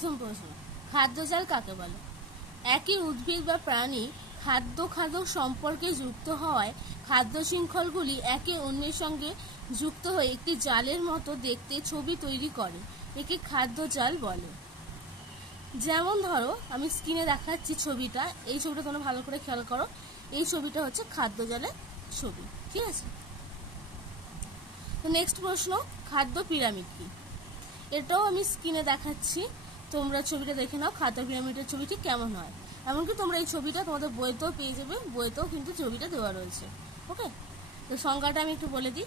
প্রথম প্রশ্ন, খাদ্যজাল কাকে বলে? একই উদ্ভিদ বা প্রাণী খাদ্য খাদক সম্পর্কে যুক্ত হওয়ায় খাদ্য শৃঙ্খলগুলি একে অন্যের সঙ্গে যুক্ত হয়ে একটি জালের মতো দেখতে ছবি তৈরি করে, একে খাদ্যজাল বলে। যেমন ধরো, আমি স্ক্রিনে দেখাচ্ছি ছবিটা, এই ছবিটা তোমরা ভালো করে খেয়াল করো, এই ছবিটা হচ্ছে খাদ্যজালের ছবি, ঠিক আছে? তো নেক্সট প্রশ্ন, খাদ্য পিরামিড কি? এটাও আমি স্ক্রিনে দেখাচ্ছি, তোমরা ছবিটা দেখে নাও খাদ্য পিরামিডের ছবিটি কেমন হয়। এমনকি তোমরা এই ছবিটা তোমাদের বইতেও পেয়ে যাবে, বইতেও কিন্তু ছবিটা দেওয়া রয়েছে। ওকে, তো সংজ্ঞাটা আমি একটু বলে দিই।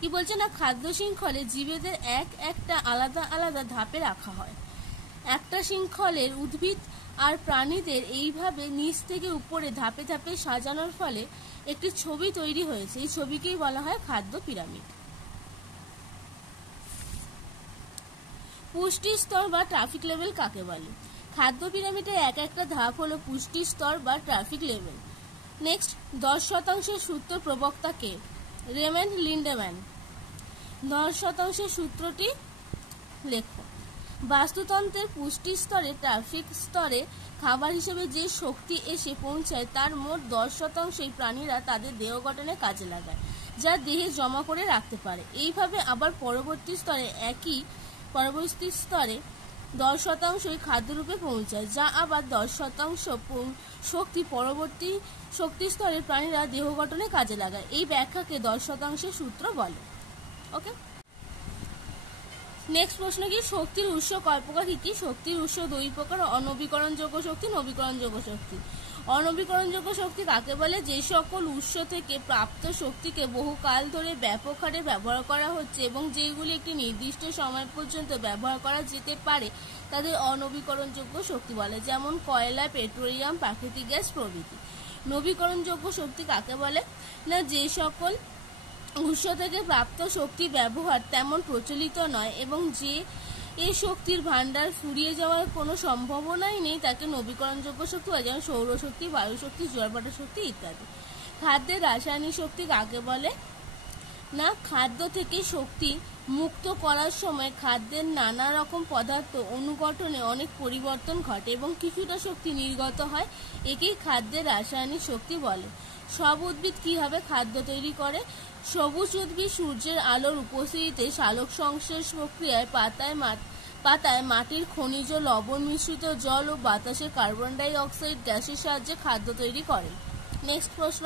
কি বলছে না, খাদ্য শৃঙ্খলে জীবেদের একটা আলাদা আলাদা ধাপে রাখা হয়। একটা শৃঙ্খলের উদ্ভিদ আর প্রাণীদের এইভাবে নিচ থেকে উপরে ধাপে ধাপে সাজানোর ফলে একটি ছবি তৈরি হয়েছে, এই ছবিকেই বলা হয় খাদ্য পিরামিড। পুষ্টি স্তর বা ট্রাফিক লেভেল কাকে বলে? খাদ্য পিরামিডের একটা ধাপ হলো পুষ্টি স্তর বা ট্রাফিক লেভেল। নেক্সট, 10% সূত্র প্রবক্তা কে? Raymond Lindeman. 10% সূত্রটি লেখো। বাস্তুতন্ত্রের পুষ্টি স্তরে ট্রাফিক স্তরে খাবার হিসেবে যে শক্তি এসে পৌঁছায় তার মোট 10%ই প্রাণীরা তাদের দেহ গঠনে কাজে লাগায়, যা দেহে জমা করে রাখতে পারে। এইভাবে আবার পরবর্তী স্তরে 10%ই খাদ্যরূপে পৌঁছায়, যা আবার 10% শক্তি পরবর্তী শক্তি স্তরে প্রাণীরা দেহ গঠনে কাজে লাগায়। এই ব্যাখ্যাকে 10% সূত্র বলে। ওকে, নেক্সট প্রশ্ন কি, শক্তির উৎস কয় প্রকার? কি শক্তির উৎস 2 প্রকার, অনবীকরণযোগ্য শক্তি, নবীকরণযোগ্য শক্তি। অনবীকরণযোগ্য শক্তি কাকে বলে? যে সকল উৎস থেকে প্রাপ্ত শক্তিকে বহুকাল ধরে ব্যাপক হারে ব্যবহার করা হচ্ছে এবং যেগুলি একটি নির্দিষ্ট সময় পর্যন্ত ব্যবহার করা যেতে পারে তাদের অনবীকরণযোগ্য শক্তি বলে, যেমন কয়লা, পেট্রোলিয়াম, প্রাকৃতিক গ্যাস প্রভৃতি। নবীকরণযোগ্য শক্তি কাকে বলে? না যে সকল উৎস থেকে প্রাপ্ত শক্তি ব্যবহার তেমন প্রচলিত নয় এবং যে এই শক্তির ভান্ডার ফুরিয়ে যাওয়ার কোনো সম্ভাবনাই নেই তাকে নবীকরণযোগ্য শক্তি বলে, যেমন সৌরশক্তি, বায়ুশক্তি, জলপট শক্তি ইত্যাদি। খাদ্যের রাসায়নিক শক্তি কাকে বলে? না খাদ্য থেকে শক্তি মুক্ত করার সময় খাদ্যের নানা রকম পদার্থ অনুগঠনে অনেক পরিবর্তন ঘটে এবং কিছুটা শক্তি নির্গত হয়, একেই খাদ্যের রাসায়নিক শক্তি বলে। সব উদ্ভিদ কিভাবে খাদ্য তৈরি করে? সবুজ উদ্ভিদ সূর্যের আলোর উপস্থিতিতে সালোক সংশ্লেষ প্রক্রিয়ায় পাতায় মাটির খনিজ লবণ মিশ্রিত জল ও বাতাসের কার্বন ডাই অক্সাইড গ্যাসের সাহায্যে খাদ্য তৈরি করে। নেক্সট প্রশ্ন,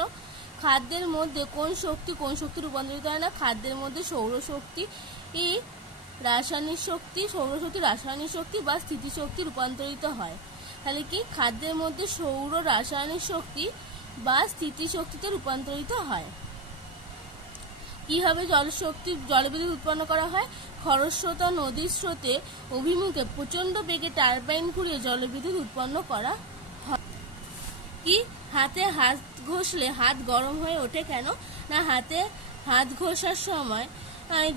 খাদ্যের মধ্যে কোন শক্তি রূপান্তরিত হয় না? খাদ্যের মধ্যে সৌরশক্তি রাসায়নিক শক্তি বা স্থিতিশক্তি রূপান্তরিত হয়। তাহলে কি খাদ্যের মধ্যে সৌর রাসায়নিক শক্তি বা স্থিতিশক্তিতে রূপান্তরিত হয়। কিভাবে জলবিদ্যুৎ উৎপন্ন করা হয়? খরস্রোত নদীর স্রোতে অভিমুখে প্রচন্ড বেগে টারবাইন ঘুরিয়ে জলবিদ্যুৎ উৎপন্ন করা হয়। কি হাতে হাত ঘষলে হাত গরম হয়ে ওঠে কেন? না হাতে হাত ঘষার সময়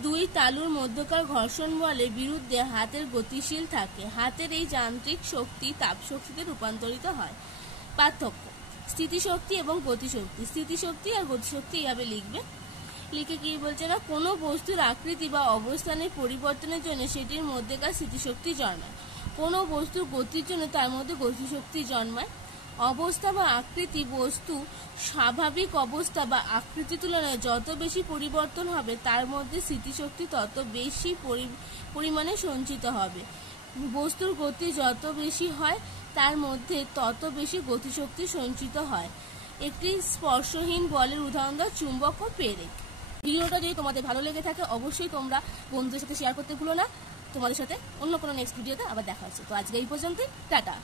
2 তালুর মধ্যকার ঘর্ষণ বলের বিরুদ্ধে হাতের গতিশীল থাকে। হাতের এই যান্ত্রিক শক্তি তাপশক্তিতে রূপান্তরিত হয়। পার্থক্য, স্থিতিশক্তি এবং গতিশক্তি। স্থিতিশক্তি আর গতিশক্তি এইভাবে লিখবে। লিখে কি বলছে না, কোনো বস্তুর আকৃতি বা অবস্থানের পরিবর্তনের জন্য সেটির মধ্যেকার স্থিতিশক্তি জন্মায়, কোনো বস্তুর গতির জন্য তার মধ্যে গতিশক্তি জন্মায়। অবস্থা বা আকৃতি, বস্তু স্বাভাবিক অবস্থা বা আকৃতির তুলনায় যত বেশি পরিবর্তন হবে তার মধ্যে স্থিতিশক্তি তত বেশি পরিমাণে সঞ্চিত হবে। বস্তুর গতি যত বেশি হয় তার মধ্যে তত বেশি গতিশক্তি সঞ্চিত হয়। একটি স্পর্শহীন বলের উদাহরণ দাও, চুম্বক ও পেরেক। ভিডিওটা যদি তোমাদের ভালো লেগে থাকে অবশ্যই তোমরা বন্ধুদের সাথে শেয়ার করতে ভুলো না। তোমাদের সাথে অন্য কোনো নেক্সট ভিডিওতে আবার দেখা হচ্ছে। তো আজকে এই পর্যন্তই, টাটা।